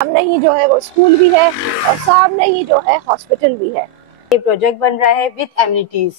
सामने ही जो है वो स्कूल भी है और सामने ही जो है हॉस्पिटल भी है। ये प्रोजेक्ट बन रहा है विद एमिनिटीज।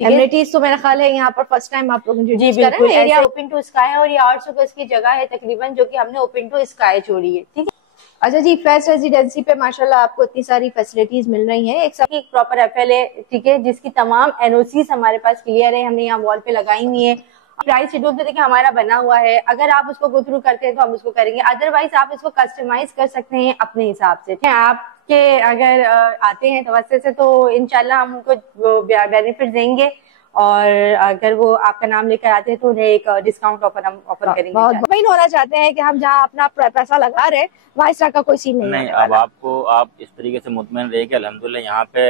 एमिनिटीज तो मेरा ख्याल है यहाँ पर फर्स्ट टाइम आप लोग जी बिल्कुल, एरिया ओपन टू स्काई है और ये 800 गज की जगह है तकरीबन, जो कि हमने ओपन टू स्काई छोड़ी है। ठीक है। अच्छा जी, फैज रेजिडेंसी पे माशाल्लाह आपको इतनी सारी फैसिलिटीज मिल रही हैं। एक प्रॉपर एफएल है, ठीक है, जिसकी तमाम एनओसीज हमारे पास क्लियर है, हमने यहाँ वॉल पे लगाई हुई है। प्राइस शेड्यूल तो देखिए हमारा बना हुआ है, अगर आप उसको गो थ्रू करते हैं तो हम उसको करेंगे, अदरवाइज आप इसको कस्टमाइज कर सकते हैं अपने हिसाब से। आपके अगर आते हैं तवज्जो से तो इंशाल्लाह हम उनको बेनिफिट देंगे, और अगर वो आपका नाम लेकर आते हैं तो उन्हें एक डिस्काउंट ऑफर हम ऑफर करेंगे। बहुत वही होना चाहते हैं कि हम जहाँ अपना पैसा लगा रहे हैं वहाँ इस तरह का कोई सीन नहीं है। अब आपको आप इस तरीके से मुतमईन रहे कि अल्हम्दुलिल्लाह यहाँ पे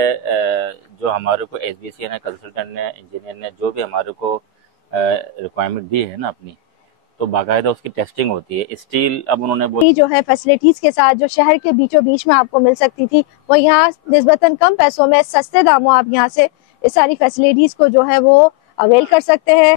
जो हमारे को एसबीसी ने, कंसल्टेंट ने, इंजीनियर ने जो भी हमारे को रिक्वायरमेंट दी है ना अपनी, तो बाकायदा उसकी टेस्टिंग होती है। स्टील अब उन्होंने जो है फैसिलिटीज के साथ जो शहर के बीचों बीच में आपको मिल सकती थी, वो यहाँ निस्बतन कम पैसों में सस्ते दामों आप यहाँ से इस सारी फैसिलिटीज को जो है वो अवेल कर सकते हैं।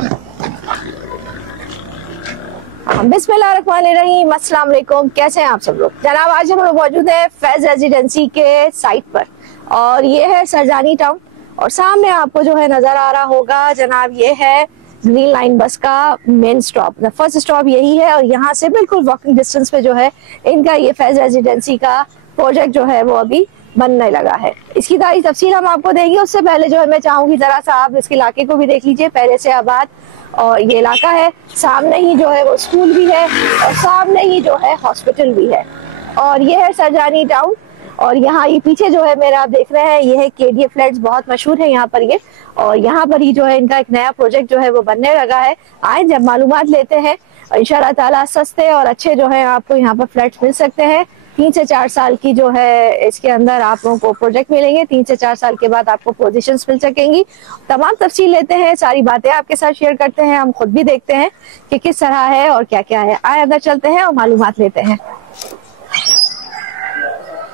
बिस्मिल्लाहिर्रहमानिर्रहीम, अस्सलाम वालेकुम, कैसे हैं आप सब लोग। जनाब आज हम लोग मौजूद हैं फैज रेजिडेंसी के साइट पर और ये है सरजानी टाउन, और सामने आपको जो है नजर आ रहा होगा जनाब ये है ग्रीन लाइन बस का मेन स्टॉप। फर्स्ट स्टॉप यही है और यहाँ से बिल्कुल वॉकिंग डिस्टेंस पे जो है इनका ये फैज रेजिडेंसी का प्रोजेक्ट जो है वो अभी बनने लगा है। इसकी सारी तफसील हम आपको देंगे। उससे पहले जो है मैं चाहूंगी जरा सा आप इसके इलाके को भी देख लीजिए, पहले से आबाद और ये इलाका है। सामने ही जो है वो स्कूल भी है और सामने ही जो है हॉस्पिटल भी है, और ये है सरजानी टाउन। और यहाँ ये पीछे जो है मेरा आप देख रहे हैं ये है केडीए फ्लैट्स, बहुत मशहूर है यहाँ पर ये, और यहाँ पर ही जो है इनका एक नया प्रोजेक्ट जो है वो बनने लगा है। आए जब मालूमात लेते हैं, इंशाल्लाह ताला सस्ते और अच्छे जो है आपको यहाँ पर फ्लैट्स मिल सकते हैं। 3 से 4 साल की जो है इसके अंदर आप लोगों को प्रोजेक्ट मिलेंगे। 3 से 4 साल के बाद आपको पोजीशंस मिल सकेंगी। तमाम तफसील लेते हैं, सारी बातें आपके साथ शेयर करते हैं, हम खुद भी देखते हैं कि किस तरह है और क्या क्या है। आए अंदर चलते हैं और मालूमात लेते हैं।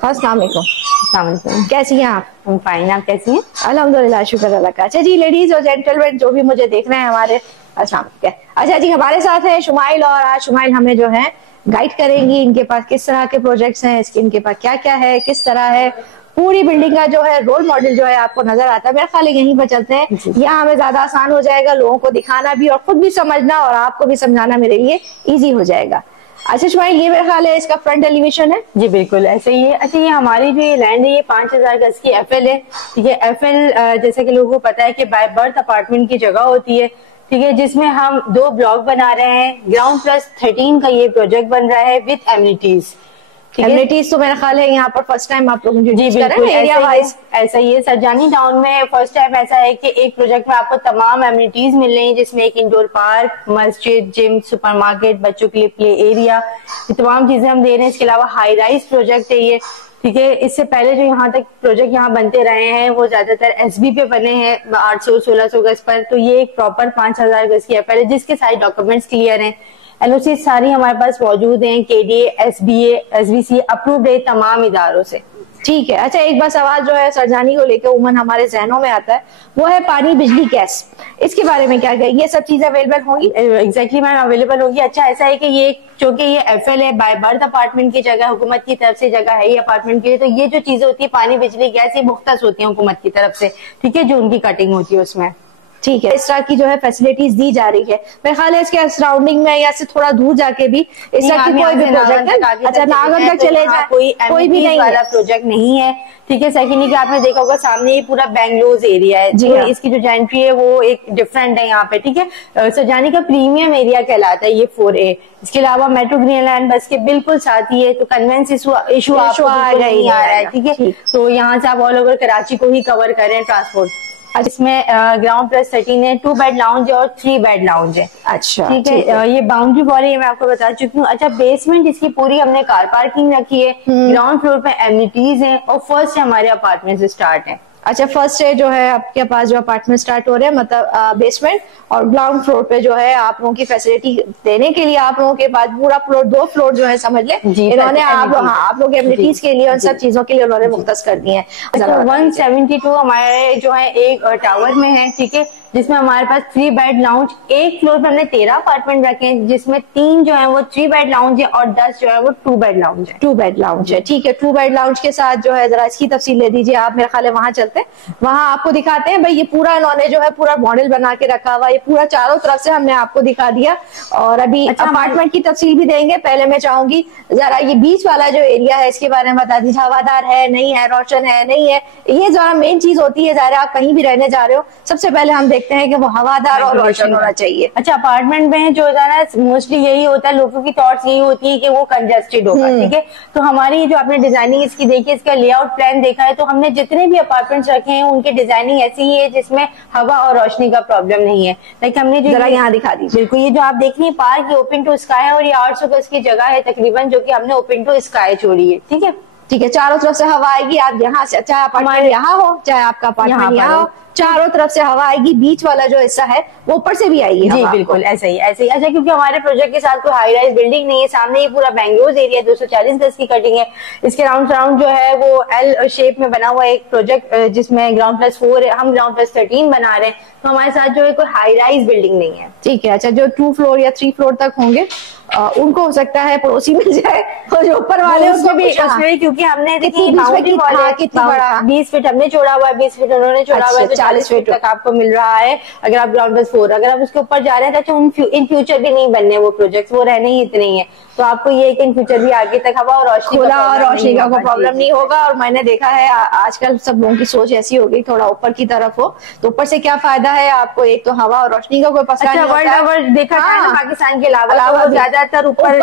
अस्सलाम वालेकुम, कैसी हैं आप? हम फाइन, आप कैसी हैं? अल्हम्दुलिल्लाह, शुक्र अल्लाह का। अच्छा जी, लेडीज और जेंटलमैन जो भी मुझे देख रहे हैं हमारे, अच्छा जी हमारे साथ है शुमाइल, और आज शुमाइल हमें जो है गाइड करेंगी इनके पास किस तरह के प्रोजेक्ट्स हैं, इनके पास क्या क्या है, किस तरह है। पूरी बिल्डिंग का जो है रोल मॉडल जो है आपको नजर आता है। मेरा ख्याल है यहीं पर चलते हैं, यहाँ हमें ज्यादा आसान हो जाएगा लोगों को दिखाना भी और खुद भी समझना, और आपको भी समझाना मेरे लिए इजी हो जाएगा। अच्छा शुमाइल, ये मेरा ख्याल है इसका फ्रंट एलिवेशन है। जी बिल्कुल ऐसे ही है। अच्छा ये हमारी जो ये लैंड है ये 5000 गज की एफएल है। ठीक है, एफएल जैसे कि लोगों को पता है कि बाय बर्थ अपार्टमेंट की जगह होती है। ठीक है, जिसमें हम 2 ब्लॉक बना रहे हैं। ग्राउंड प्लस 13 का ये प्रोजेक्ट बन रहा है विद एमिनिटीज। एमिनिटीज तो मेरा ख्याल है यहाँ पर फर्स्ट टाइम आप लोग एरिया वाइज ऐसा ही है। सरजानी टाउन में फर्स्ट टाइम ऐसा है कि एक प्रोजेक्ट में आपको तमाम एमिनिटीज मिल रही हैं, जिसमें एक इंडोर पार्क, मस्जिद, जिम, सुपरमार्केट, बच्चों के लिए प्ले एरिया, ये तमाम चीजें हम दे रहे हैं। इसके अलावा हाई राइज प्रोजेक्ट है ये। ठीक है, इससे पहले जो यहाँ तक प्रोजेक्ट यहाँ बनते रहे हैं वो ज्यादातर एसबी पे बने हैं 800-1600 गज पर, तो ये एक प्रॉपर 5000 गज की एफएल है जिसके सारे डॉक्यूमेंट्स क्लियर हैं। एनओसी सारी हमारे पास मौजूद हैं, केडीए, एसबीए, एसबीसी अप्रूव्ड है तमाम इदारों से। ठीक है। अच्छा एक बार सवाल जो है सरजानी को लेकर उमन हमारे जहनों में आता है, वो है पानी, बिजली, गैस, इसके बारे में क्या कहें? ये सब चीजें अवेलेबल होंगी? एग्जैक्टली मैम, अवेलेबल होगी। अच्छा ऐसा है कि ये चूंकि ये एफएल है, बाय बर्थ अपार्टमेंट की जगह, हुकूमत की तरफ से जगह है ये अपार्टमेंट के लिए, तो ये जो चीजें होती है पानी, बिजली, गैस, ये मुख्तस होती है हुकूमत की तरफ से। ठीक है, जो उनकी कटिंग होती है उसमें। ठीक है, इस तरह की जो है फैसिलिटीज दी जा रही है। मेरे ख्याल है इसके सराउंडिंग में या से थोड़ा दूर जाके भी इस तरह की कोई भी प्रोजेक्ट है। अच्छा नागन तक चले जाए, कोई भी नहीं वाला प्रोजेक्ट नहीं है। ठीक है, सेकेंडली कि आपने देखा होगा सामने ये पूरा बेंगलोर एरिया है। जी हाँ। इसकी जो जेंट्री है वो एक डिफरेंट है यहाँ पे। ठीक है, सरजानी का प्रीमियम एरिया कहलाता है ये 4A। इसके अलावा मेट्रो ग्रीन लाइन बस के बिल्कुल साथ ही है, तो कन्वेंस इशू आपको नहीं आ रहा है। ठीक है, तो यहाँ से आप ऑल ओवर कराची को ही कवर करें ट्रांसपोर्ट। इसमें ग्राउंड प्लस 13 है, 2 बेड लाउंज है और 3 बेड लाउंज है। अच्छा ठीक है, ये बाउंड्री वॉल है, मैं आपको बता चुकी हूँ। अच्छा बेसमेंट इसकी पूरी हमने कार पार्किंग रखी है, ग्राउंड फ्लोर पे एमिनिटीज है, और फर्स्ट से हमारे अपार्टमेंट स्टार्ट है। अच्छा फर्स्ट से जो है आपके पास जो अपार्टमेंट स्टार्ट हो रहे हैं, मतलब बेसमेंट और ग्राउंड फ्लोर पे जो है आप लोगों की फैसिलिटी देने के लिए आप लोगों के पास पूरा फ्लोर, 2 फ्लोर जो है समझ ले इन्होंने आप लोग एमिनिटीज के लिए और सब चीजों के लिए उन्होंने मुख्तस कर दिए हैं। 172 हमारे जो है एक टावर में है। ठीक है, जिसमें हमारे पास 3 बेड लाउंज, एक फ्लोर पे हमने 13 अपार्टमेंट रखे हैं, जिसमें 3 जो है वो 3 बेड लाउंज है और 10 जो है वो 2 बेड लाउंज है। 2 बेड लाउंज है, ठीक है। 2 बेड लाउंज के साथ जो है जरा इसकी तफसील ले दीजिए आप। मेरे ख्याल है वहां चलते हैं, वहां आपको दिखाते हैं। भाई ये पूरा इन्होंने जो है पूरा मॉडल बना के रखा हुआ, ये पूरा चारों तरफ से हमने आपको दिखा दिया और अभी अपार्टमेंट की तफसील भी देंगे। पहले मैं चाहूंगी जरा ये बीच वाला जो एरिया है इसके बारे में बता दीजिए, हवादार है नहीं है, रोशन है नहीं है, ये जरा मेन चीज होती है। ज़ाहिर आप कहीं भी रहने जा रहे हो, सबसे पहले हम देखते हैं कि वो हवादार और रोशन होना चाहिए। अच्छा, अपार्टमेंट में जो होता है ना मोस्टली यही होता है, लोगों की थॉट्स यही होती है कि वो कंजेस्टेड होगा, ठीक है। तो हमारी जो आपने डिजाइनिंग इसकी देखी, इसका लेआउट प्लान देखा है, तो हमने जितने भी अपार्टमेंट्स रखे हैं उनकी डिजाइनिंग ऐसी ही है जिसमें हवा और रोशनी का प्रॉब्लम नहीं है। लाइक हमने जो जरा यहाँ दिखा दीजिए, बिल्कुल ये जो आप देख रही है पार्क, ये ओपन टू स्काई है और ये 800 गज की जगह है तकरीबन, जो कि हमने ओपन टू स्काई छोड़ी है, ठीक है। ठीक है, चारों तरफ से हवा आएगी। आप यहाँ से, चाहे अपार्टमेंट यहाँ हो चाहे आपका अपार्टमेंट यहाँ हो, चारों तरफ से हवा आएगी। बीच वाला जो हिस्सा है वो ऊपर से भी आएगी। जी बिल्कुल ऐसे ही अच्छा, क्योंकि हमारे प्रोजेक्ट के साथ कोई हाई राइज बिल्डिंग नहीं है, सामने ये पूरा बैंगलोर एरिया 240 गज की कटिंग है। इसके राउंड जो है वो एल शेप में बना हुआ एक प्रोजेक्ट, जिसमें ग्राउंड +4 है, हम ग्राउंड +13 बना रहे हैं। तो हमारे साथ जो है कोई हाई राइज बिल्डिंग नहीं है, ठीक है। अच्छा, जो 2 फ्लोर या 3 फ्लोर तक होंगे उनको हो सकता है पड़ोसी मिल जाए, और जो ऊपर वाले उसको भी, क्योंकि हमने कितनी बड़ा 20 फीट हमने छोड़ा हुआ है, 20 फीट उन्होंने छोड़ा हुआ है, तो 40 फीट तक आपको मिल रहा है अगर आप ग्राउंड +4। अगर आप उसके ऊपर जा रहे हैं तो इन फ्यूचर भी नहीं बनने वो प्रोजेक्ट, वो रहने ही इतने ही है। तो आपको ये इन फ्यूचर भी आगे तक हवा और रोशनी का प्रॉब्लम नहीं होगा। और मैंने देखा है आजकल सब लोगों की सोच ऐसी हो गई, थोड़ा ऊपर की तरफ हो तो ऊपर से क्या फायदा है आपको, एक तो हवा और रोशनी का कोई पता नहीं होता। वर्ल्ड देखा जाए ना पाकिस्तान के अलावा ज्यादातर ऊपर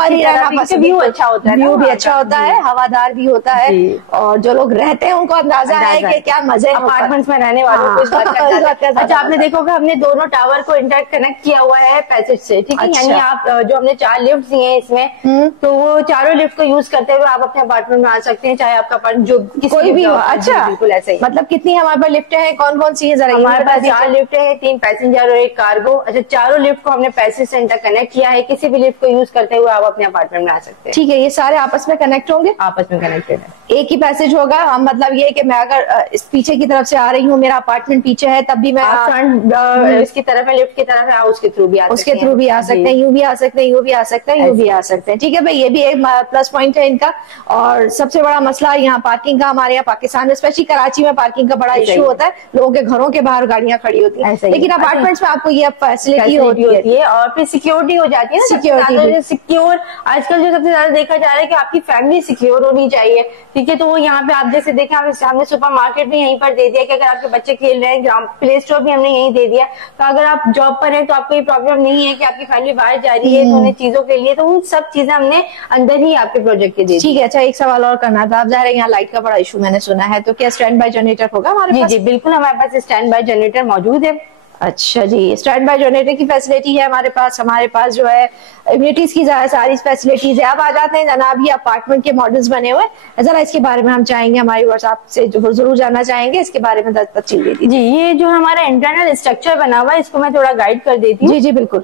व्यू अच्छा होता है, व्यू भी अच्छा होता है, हवादार भी होता है, और जो लोग रहते हैं उनको अंदाजा है कि क्या मजे अपार्टमेंट्स में रहने वालों को। अच्छा, आपने देखोगे हमने दोनों टावर को इंटरकनेक्ट कनेक्ट किया हुआ है पैसेज से, ठीक है। यानी आप जो हमने 4 लिफ्ट दिए हैं इसमें, तो वो चारों लिफ्ट को यूज करते हुए आप अपने अपार्टमेंट में आ सकते हैं, चाहे आपका अपार्टमेंट जो कोई भी हो। अच्छा, बिल्कुल ऐसे ही। मतलब कितनी हमारे पास लिफ्ट है, कौन कौन सी है जरा? हमारे पास 4 लिफ्ट है, 3 पैसेंजर और 1 कार्गो। अच्छा, चारों लिफ्ट को हमने पैसेज से इंटरकनेक्ट किया है, किसी भी लिफ्ट को यूज करते हुए आप अपने अपार्टमेंट में आ सकते हैं। ठीक है, ये सारे आपस में कनेक्ट होंगे, आपस में कनेक्टेड है, एक ही पैसेज होगा। हम मतलब ये कि मैं अगर इस पीछे की तरफ से आ रही हूँ, मेरा अपार्टमेंट पीछे है, तब भी मैं फ्रंट इसकी तरफ है, लिफ्ट की तरफ है, उसके थ्रू भी आ सकते हैं, उसके थ्रू भी आ सकते हैं, यूं भी आ सकते हैं, यूं भी आ सकते हैं, यूं भी आ सकते हैं। ठीक है भाई, ये भी एक प्लस पॉइंट है इनका। और सबसे बड़ा मसला यहाँ पार्किंग का, हमारे यहाँ पाकिस्तान में स्पेशली कराची में पार्किंग का बड़ा इशू होता है, लोगों के घरों के बाहर गाड़ियां खड़ी होती हैं, लेकिन अपार्टमेंट्स में आपको ये फैसिलिटी होती है और फिर सिक्योरिटी हो जाती है। सिक्योर आजकल जो सबसे ज्यादा देखा जा रहा है कि आपकी फैमिली सिक्योर होनी चाहिए, ठीक है। तो वो यहाँ पे आप जैसे देखें, हमने सुपर मार्केट भी यहीं पर दे दिया कि अगर आपके बच्चे खेल रहे हैं, प्ले स्टोर भी हमने यहीं दे दिया। तो अगर आप जॉब पर हैं तो आपको ये प्रॉब्लम नहीं है कि आपकी फैमिली बाहर जा रही है तो उन्हें चीजों के लिए, तो उन सब चीजें हमने अंदर ही आपके प्रोजेक्ट के दे दी। ठीक है। अच्छा, एक सवाल और करना था, आप ज़ाहिर है यहाँ लाइट का बड़ा इशू मैंने सुना है, तो क्या स्टैंड बाय जनरेटर होगा हमारे पास? जी बिल्कुल, हमारे पास स्टैंड बाय जनरेटर मौजूद है। अच्छा जी, स्टैंड बाय जनरेटर की फैसिलिटी है हमारे पास। हमारे पास जो है इम्यूनिटीज की सारी फैसिलिटीज है। अब आ जाते हैं जनाब ये अपार्टमेंट के मॉडल्स बने हुए, जरा इसके बारे में हम चाहेंगे, हमारी व्हाट्सएप से जरूर जानना चाहेंगे, इसके बारे में तफसील दे दीजिए। जी, ये जो हमारा इंटरनल स्ट्रक्चर बना हुआ है, इसको मैं थोड़ा गाइड कर देती हूँ। जी जी बिल्कुल।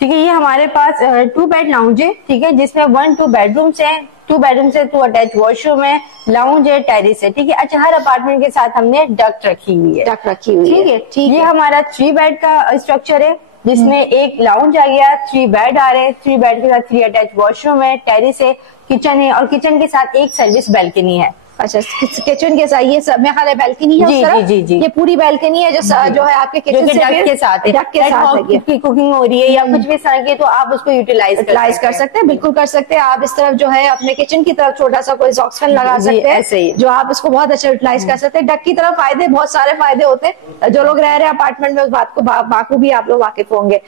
ठीक है, ये हमारे पास 2 बेड लाउंज है, ठीक है, जिसमें 1-2 बेडरूम्स है, 2 बेडरूम से 2 अटैच वॉशरूम है, लाउंज है, टेरिस है, ठीक है। अच्छा, हर अपार्टमेंट के साथ हमने डक्ट रखी हुई है, ठीक है। ठीक, ये हमारा 3 बेड का स्ट्रक्चर है, जिसमें 1 लाउंज आ गया, 3 बेड आ रहे हैं, 3 बेड के साथ 3 अटैच वॉशरूम है, टेरिस है, किचन है, और किचन के साथ 1 सर्विस बैल्कनी है। अच्छा, किचन के साथ ये सब में खाली बैल्कनी है? जी, ये पूरी बैल्कनी है जो है आपके किचन से डक के साथ है, डक के साथ की कुकिंग हो रही है या कुछ भी तरह के, तो आप उसको यूटिलाइज कर सकते हैं, बिल्कुल कर सकते हैं। आप इस तरफ जो है अपने किचन की तरफ छोटा सा कोई एग्जॉस्ट फैन लगा सकते हैं, ऐसे ही जो आप इसको बहुत अच्छा यूटिलाइज कर सकते हैं। डक की तरफ फायदे, बहुत सारे फायदे होते हैं, जो लोग रह रहे हैं अपार्टमेंट में उस बात को बाखूबी आप लोग वाकिफ होंगे।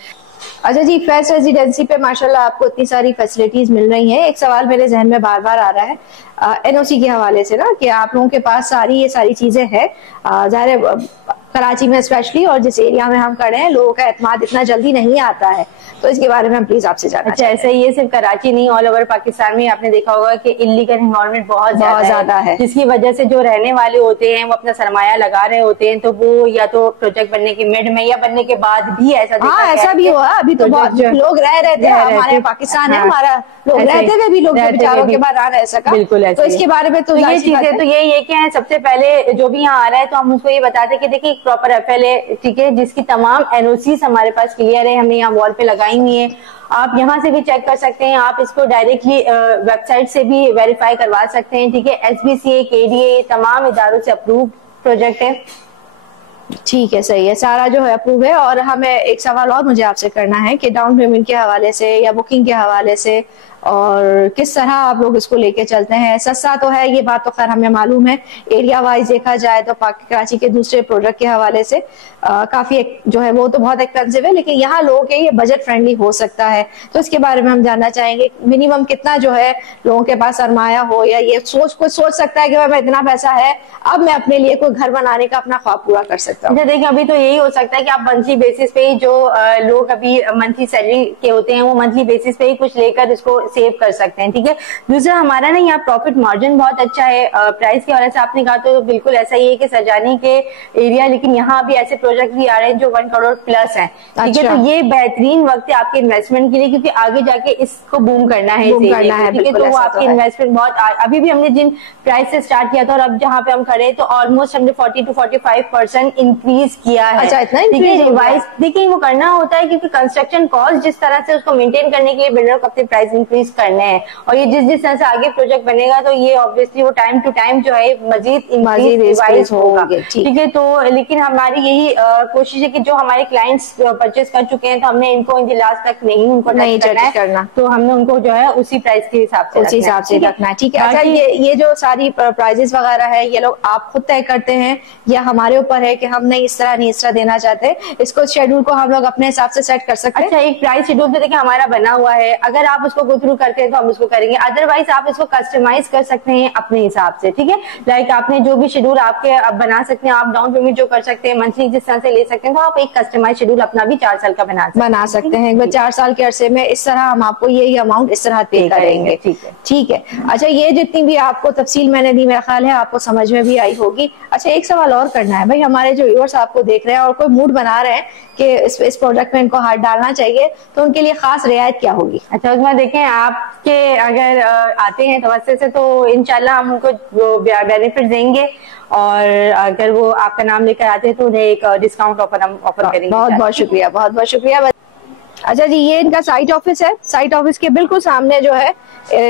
अच्छा जी, फैज रेजिडेंसी पे माशाल्लाह आपको इतनी सारी फैसिलिटीज मिल रही हैं। एक सवाल मेरे जहन में बार बार आ रहा है एनओसी के हवाले से ना, कि आप लोगों के पास ये सारी चीजें हैं, ज़ाहिर कराची में स्पेशली, और जिस एरिया में हम खड़े हैं लोगों का एतमाद इतना जल्दी नहीं आता है, तो इसके बारे में हम प्लीज आपसे जानना। अच्छा, ऐसा ये सिर्फ कराची नहीं, ऑल ओवर पाकिस्तान में आपने देखा होगा कि इलीगल एनवायरनमेंट बहुत ज्यादा है, जिसकी वजह से जो रहने वाले होते हैं वो अपना सरमाया लगा रहे होते हैं, तो वो या तो प्रोजेक्ट बनने के मिड में या बनने के बाद भी ऐसा भी हुआ। अभी तो बहुत लोग रह रहे थे, हमारे पाकिस्तान है हमारा, लोग रहते हुए भी लोग बेचारों के बाद आ रह सका। बिल्कुल, तो इसके बारे में तो ये चीजें तो यही है कि सबसे पहले जो भी यहाँ आ रहा है तो हम उसको ये बताते कि देखिए प्रॉपर FLA, ठीक है, जिसकी तमाम NOCs हमारे पास क्लियर है, हमने यहाँ वॉल पे लगाई हुई है। आप यहाँ से भी चेक कर सकते हैं, आप इसको डायरेक्टली वेबसाइट से भी वेरीफाई करवा सकते हैं, ठीक है। SBCA, KDA, ये तमाम इदारों से अप्रूव प्रोजेक्ट है। ठीक है, सही है, सारा जो है अप्रूव है। और हमें एक सवाल और मुझे आपसे करना है कि डाउन पेमेंट के हवाले से या बुकिंग के हवाले से और किस तरह आप लोग इसको लेके चलते हैं। सस्ता तो है, ये बात तो खैर हमें मालूम है। एरिया वाइज देखा जाए तो कराची के दूसरे प्रोडक्ट के हवाले से काफी जो है वो तो बहुत एक्सपेंसिव है, लेकिन यहाँ लोगों के ये बजट फ्रेंडली हो सकता है। तो इसके बारे में हम जानना चाहेंगे, मिनिमम कितना जो है लोगों के पास सरमाया हो, या ये सोच सकता है कि भाई इतना पैसा है, अब मैं अपने लिए कोई घर बनाने का अपना ख्वाब पूरा कर सकता हूँ। देखिए, अभी तो यही हो सकता है कि आप मंथली बेसिस पे ही, जो लोग अभी मंथली सैलरी के होते हैं, वो मंथली बेसिस पे ही कुछ लेकर इसको सेव कर सकते हैं, ठीक है। दूसरा, हमारा ना यहाँ प्रॉफिट मार्जिन बहुत अच्छा है। प्राइस के वाले से आपने कहा तो बिल्कुल ऐसा ही है कि सरजानी के एरिया, लेकिन यहाँ अभी ऐसे प्रोजेक्ट भी आ रहे हैं जो 1 करोड़ प्लस है, ठीक है। तो ये बेहतरीन वक्त है आपके इन्वेस्टमेंट के लिए, क्योंकि आगे जाके इसको बूम करना है, ठीक है। तो वो आपकी इन्वेस्टमेंट बहुत, अभी भी हमने जिन प्राइस से स्टार्ट किया था और अब जहाँ पे हम खड़े हैं, तो ऑलमोस्ट हमने 40 to 45% इंक्रीज किया है। अच्छा, इतना रिवाइज देखिए, वो करना होता है क्योंकि कंस्ट्रक्शन कॉस्ट जिस तरह से उसको मेंटेन करने के लिए बिल्डर को अपने प्राइस इंक्रीज करने हैं, और ये जिस तरह से आगे प्रोजेक्ट बनेगा तो ये ऑब्वियसली वो टाइम टू टाइम जो है मजीद रिवाइज होगा, ठीक है। तो लेकिन हमारी यही कोशिश है कि जो हमारे क्लाइंट्स परचेस कर चुके हैं, तो हमने इनको इनके लास्ट तक उनको नहीं टच करना, तो हमने उनको जो है उसी प्राइस के हिसाब से रखना है, ठीक है। अच्छा, ये जो सारी प्राइजेस वगैरह है, ये लोग आप खुद तय करते हैं या हमारे ऊपर है कि हम नहीं इस तरह देना चाहते, इसको शेड्यूल को हम लोग अपने हिसाब से सेट कर सकते हैं? अच्छा, एक प्राइस शेड्यूल तो देखिए हमारा बना हुआ है, अगर आप उसको गो थ्रू करते हैं तो हम उसको करेंगे, अदरवाइज आप इसको कस्टमाइज कर सकते हैं अपने हिसाब से, ठीक है। लाइक आपने जो भी शेड्यूल आपके बना सकते हैं, आप डाउन पेमेंट जो कर सकते हैं मंथली जिस तरह से ले सकते हैं, तो आप एक कस्टमाइज शेड्यूल अपना भी 4 साल का बना सकते हैं। 4 साल के अरसे में इस तरह हम आपको ये अमाउंट इस तरह पे करेंगे, ठीक है। अच्छा, ये जितनी भी आपको तफसील मैंने दी, मेरा ख्याल है आपको समझ में भी आई होगी। अच्छा, एक सवाल और करना है भाई, हमारे जो व्यूअर्स आपको देख रहे हैं और कोई मूड बना रहे हैं कि इस प्रोजेक्ट में इनको हाथ डालना चाहिए, तो उनके लिए खास रियायत क्या होगी? अच्छा, उसमें देखें, आपके अगर आते हैं तवस्से से तो इंशाल्लाह हम उनको बेनिफिट देंगे, और अगर वो आपका नाम लेकर आते हैं तो उन्हें एक डिस्काउंट ऑफर करेंगे। बहुत बहुत शुक्रिया, बहुत बहुत शुक्रिया। अच्छा जी, ये इनका साइट ऑफिस है। साइट ऑफिस के बिल्कुल सामने जो है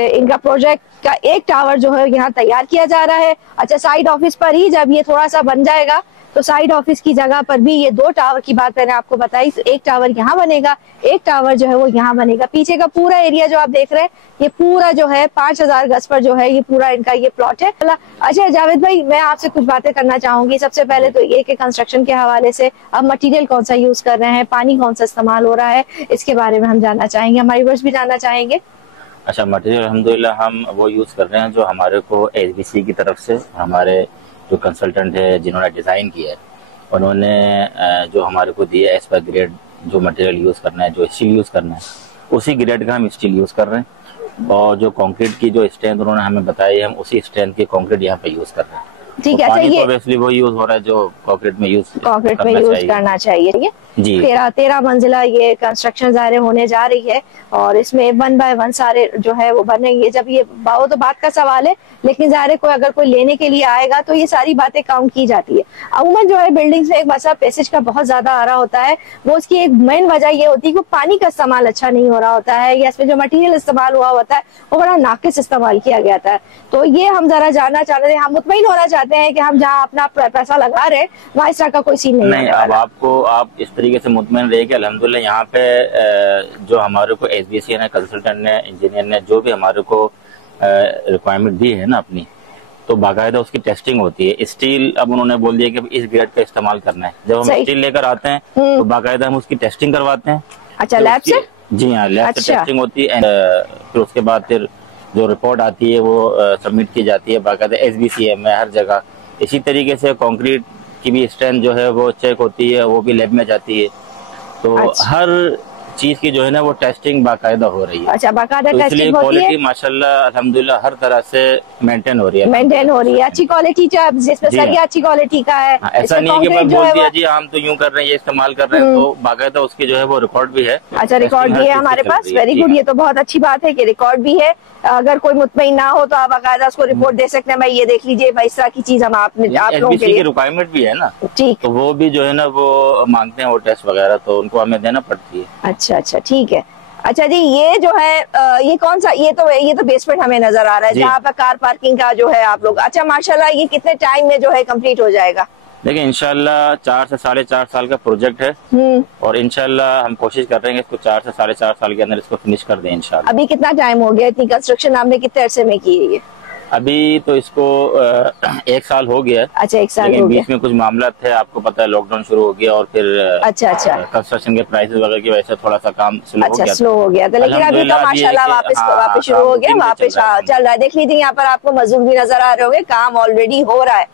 इनका प्रोजेक्ट का एक टावर जो है यहाँ तैयार किया जा रहा है। अच्छा, साइट ऑफिस पर ही जब ये थोड़ा सा बन जाएगा तो साइड ऑफिस की जगह पर भी ये 2 टावर की बात मैंने आपको बताई, तो एक टावर यहाँ बनेगा, एक टावर जो है वो यहाँ बनेगा। पीछे का पूरा एरिया जो आप देख रहे हैं, ये पूरा जो है 5000 गज पर जो है ये पूरा इनका ये प्लॉट है। अच्छा जावेद भाई, मैं आपसे कुछ बातें करना चाहूंगी। सबसे पहले तो ये कि कंस्ट्रक्शन के हवाले से अब मटेरियल कौन सा यूज कर रहे हैं, पानी कौन सा इस्तेमाल हो रहा है, इसके बारे में हम जानना चाहेंगे, हमारे व्यूअर्स भी जानना चाहेंगे। अच्छा, मटेरियल अल्हम्दुलिल्लाह हम वो यूज़ कर रहे हैं जो हमारे को SBC की तरफ से हमारे जो कंसल्टेंट है जिन्होंने डिज़ाइन किया है, उन्होंने जो हमारे को दिया एज पर ग्रेड जो मटेरियल यूज़ करना है, जो स्टील यूज़ करना है, उसी ग्रेड का हम स्टील यूज़ कर रहे हैं। और जो कंक्रीट की जो स्ट्रेंथ उन्होंने हमें बताई है, हम उसी स्ट्रेंथ की कंक्रीट यहाँ पे यूज़ कर रहे हैं। ठीक है। अच्छा, ये ऑब्वियसली वो यूज हो रहा है जो कंक्रीट में यूज करना चाहिए जी। 13 मंजिला ये कंस्ट्रक्शन ज़ाहिर होने जा रही है, और इसमें 1 बाय 1 सारे जो है वो बनेंगे। जब ये वो तो बात का सवाल है, लेकिन ज़ाहिर कोई अगर कोई लेने के लिए आएगा तो ये सारी बातें काउंट की जाती है। अमूमन जो है बिल्डिंग्स में एक मसला पैसेज का बहुत ज्यादा आ रहा होता है, वो उसकी एक मेन वजह ये होती है कि पानी का इस्तेमाल अच्छा नहीं हो रहा होता है, या इसमें जो मटीरियल इस्तेमाल हुआ होता है वो बड़ा नाकिस इस्तेमाल किया गया था। तो ये हम जरा जानना चाहते हैं, हम मुतमईन होना चाहते हैं कि हम जहाँ अपना पैसा लगा रहे हैं वहाँ इस तरह का कोई सीन नहीं। अब आपको आप इस तरीके से मुतमईन रहे कि अल्हम्दुलिल्लाह यहाँ पे जो हमारे को SBC ने, कंसल्टेंट ने, इंजीनियर ने जो भी हमारे को रिक्वायरमेंट दी है ना अपनी, तो बाकायदा उसकी टेस्टिंग होती है। स्टील अब उन्होंने बोल दिया कि इस ग्रेड का इस्तेमाल करना है। जब हम स्टील लेकर आते हैं तो बाकायदा हम उसकी टेस्टिंग करवाते हैं। अच्छा, लैब से? जी हाँ, लैब से टेस्टिंग होती है। फिर उसके बाद फिर जो रिपोर्ट आती है वो सबमिट की जाती है बाकायदा SBCA में हर जगह। इसी तरीके से कंक्रीट की भी स्ट्रेंथ जो है वो चेक होती है, वो भी लैब में जाती है। तो हर चीज की जो है ना वो टेस्टिंग बाकायदा हो रही है। अच्छा, बाकायदा तो इसलिए टेस्टिंग होती है, क्वालिटी माशाल्लाह अल्हम्दुलिल्लाह हर तरह से मेंटेन हो रही है, अच्छी क्वालिटी, जिसमें सरिया अच्छी क्वालिटी का है। ऐसा नहीं है कि मैं बोल दिया जी हम तो यूं कर रहे हैं, ये इस्तेमाल कर रहे हैं, तो बाकायदा उसकी जो है वो रिकॉर्ड भी है। अच्छा, रिकॉर्ड भी है हमारे पास, वेरी गुड, ये तो बहुत अच्छी बात है कि रिकॉर्ड भी है। अगर कोई मुतमईन ना हो तो आप बाकायदा उसको रिपोर्ट दे सकते हैं, भाई ये देख लीजिए, भाई इस तरह की चीज हम आप लोगों के लिए रिक्वायरमेंट भी है ना, ठीक, तो वो भी जो है ना वो मांगते हैं वो टेस्ट वगैरह, तो उनको हमें देना पड़ती है। अच्छा अच्छा, ठीक है। अच्छा जी, ये जो है ये कौन सा, ये तो बेसमेंट हमें नजर आ रहा है जहाँ पर कार पार्किंग का जो है आप लोग। अच्छा माशाल्लाह, ये कितने टाइम में जो है कंप्लीट हो जाएगा? देखिए इंशाल्लाह 4 से 4.5 साल का प्रोजेक्ट है, और इंशाल्लाह हम कोशिश कर रहे हैं इसको 4 से 4.5 साल के अंदर इसको फिनिश कर दें इंशाल्लाह। अभी कितना टाइम हो गया, इतनी कंस्ट्रक्शन आपने कितने अरसे में की है ये? अभी तो इसको 1 साल हो गया है। अच्छा, 1 साल हो गया। बीच में कुछ मामला थे, आपको पता है लॉकडाउन शुरू हो गया, और फिर अच्छा कंस्ट्रक्शन के प्राइसेस वगैरह की वजह से थोड़ा सा काम स्लो हो गया था, लेकिन अभी तो माशाल्लाह वापस शुरू हो गया, वापस चल रहा है। देख लीजिए यहाँ पर आपको मजदूर भी नजर आ रहे होंगे, काम ऑलरेडी हो रहा है।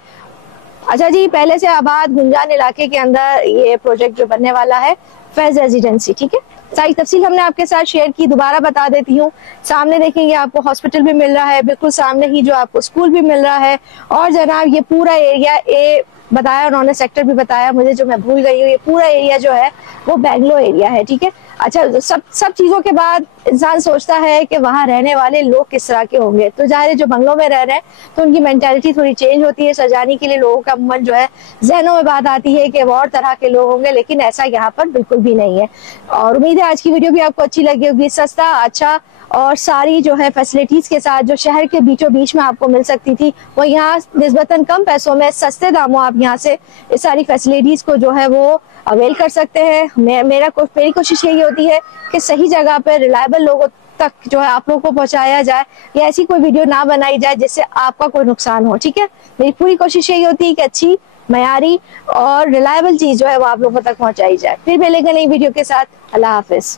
अच्छा जी, पहले से आबाद गुंजान इलाके के अंदर ये प्रोजेक्ट जो बनने वाला है फैज रेजिडेंसी, ठीक है। सारी तफसील हमने आपके साथ शेयर की, दोबारा बता देती हूँ। सामने देखेंगे आपको हॉस्पिटल भी मिल रहा है, बिल्कुल सामने ही जो आपको स्कूल भी मिल रहा है, और जनाब ये पूरा एरिया ए बताया उन्होंने, सेक्टर भी बताया मुझे जो मैं भूल गई हूँ, ये पूरा एरिया जो है वो बेंगलो एरिया है, ठीक है। अच्छा, सब चीजों के बाद इंसान सोचता है कि वहाँ रहने वाले लोग किस तरह के होंगे, तो जाहिर है जो बंगलों में रह रहे हैं तो उनकी मेंटालिटी थोड़ी चेंज होती है। सरजानी के लिए लोगों का मन जो है जहनों में बात आती है कि वो और तरह के लोग होंगे, लेकिन ऐसा यहाँ पर बिल्कुल भी नहीं है। और उम्मीद है आज की वीडियो भी आपको अच्छी लगी होगी। सस्ता, अच्छा और सारी जो है फैसिलिटीज के साथ जो शहर के बीचों बीच में आपको मिल सकती थी, वो यहाँ निस्बतन कम पैसों में सस्ते दामों आप यहाँ से इस सारी फैसिलिटीज को जो है वो अवेल कर सकते हैं। मेरी कोशिश यही होती है कि सही जगह पर रिलायबल लोगों तक जो है आप लोगों को पहुंचाया जाए, या ऐसी कोई वीडियो ना बनाई जाए जिससे आपका कोई नुकसान हो, ठीक है। मेरी पूरी कोशिश यही होती है कि अच्छी, मयारी और रिलायबल चीज जो है वो आप लोगों तक पहुंचाई जाए। फिर मिलेंगे नई वीडियो के साथ। अल्लाह हाफिज।